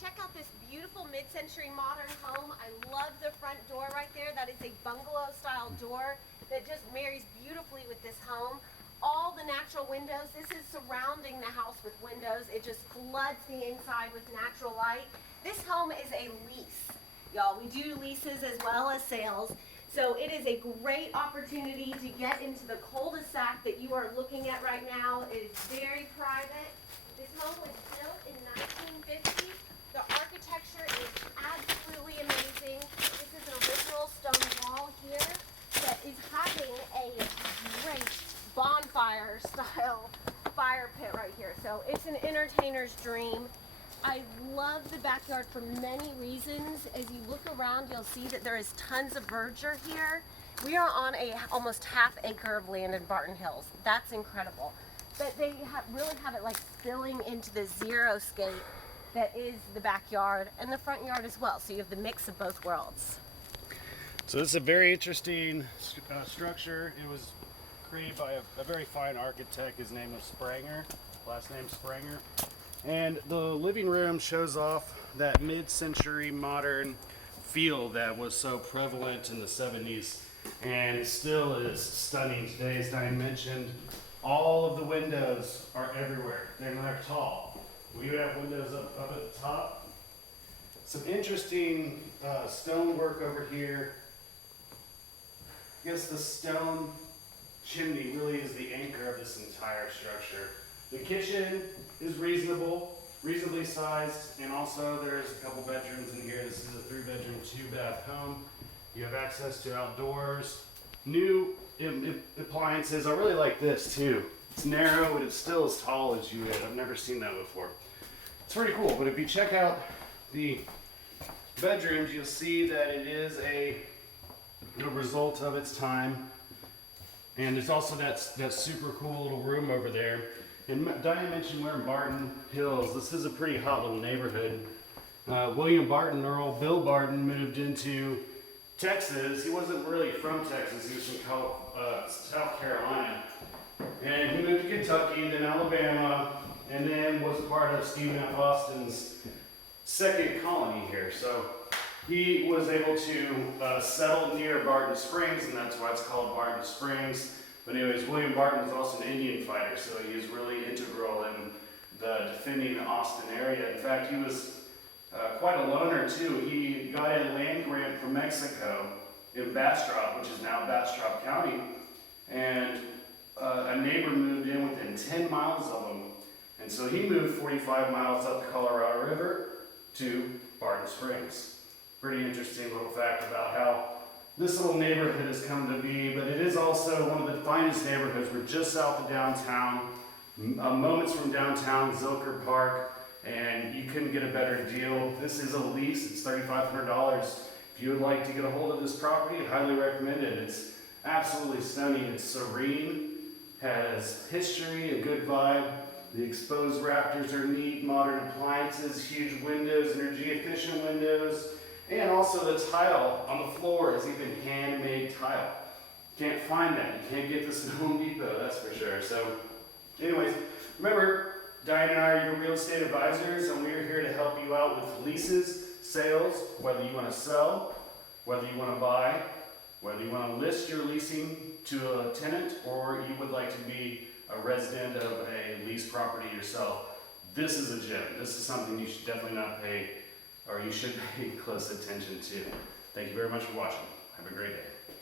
Check out this beautiful mid-century modern home. I love the front door right there. That is a bungalow style door that just marries beautifully with this home. All the natural windows. This is surrounding the house with windows. It just floods the inside with natural light. This home is a lease. Y'all, we do leases as well as sales. So it is a great opportunity to get into the cul-de-sac that you are looking at right now. It is very private. This home was built in 1950. The architecture is absolutely amazing. This is an original stone wall here that is having a great bonfire style fire pit right here. So it's an entertainer's dream. I love the backyard for many reasons. As you look around, you'll see that there is tons of verdure here. We are on a almost half acre of land in Barton Hills. That's incredible. But they really have it like spilling into the xeriscape that is the backyard and the front yard as well. So you have the mix of both worlds. So this is a very interesting structure. It was created by a very fine architect. His name was Spranger, last name Spranger. And the living room shows off that mid-century modern feel that was so prevalent in the 70s and still is stunning today. As Diane mentioned, all of the windows are everywhere. They're tall. We even have windows up at the top. Some interesting stonework over here. I guess the stone chimney really is the anchor of this entire structure. The kitchen is reasonably sized, and also there's a couple bedrooms in here. This is a 3-bedroom, 2-bath home. You have access to outdoors. New appliances. I really like this too. It's narrow, but it's still as tall as you would. I've never seen that before. It's pretty cool, but if you check out the bedrooms, you'll see that it is a result of its time. And there's also that super cool little room over there. And Diane mentioned we're in Barton Hills. This is a pretty hot little neighborhood. William Barton, Earl Bill Barton, moved into Texas. He wasn't really from Texas. He was from South Carolina. And he moved to Kentucky, then Alabama, and then was part of Stephen F. Austin's second colony here. So he was able to settle near Barton Springs, and that's why it's called Barton Springs. But anyways, William Barton was also an Indian fighter, so he is really integral in the defending the Austin area. In fact, he was quite a loner too. He got a land grant from Mexico in Bastrop, which is now Bastrop County, and a neighbor moved in within 10 miles of him. And so he moved 45 miles up the Colorado River to Barton Springs. Pretty interesting little fact about how this little neighborhood has come to be, but it is also one of the finest neighborhoods. We're just south of downtown, moments from downtown, Zilker Park, and you couldn't get a better deal. This is a lease. It's $3,500. If you would like to get a hold of this property, I highly recommend it. It's absolutely stunning. It's serene, has history, a good vibe. The exposed rafters are neat, modern appliances, huge windows, energy efficient windows. And also the tile on the floor is even handmade tile. Can't find that. You can't get this at Home Depot, that's for sure. So anyways, remember, Diane and I are your real estate advisors, and we are here to help you out with leases, sales, whether you want to sell, whether you want to buy, whether you want to list your leasing to a tenant, or you would like to be a resident of a leased property yourself. This is a gem. This is something you should definitely not pay, or you should pay close attention to. Thank you very much for watching. Have a great day.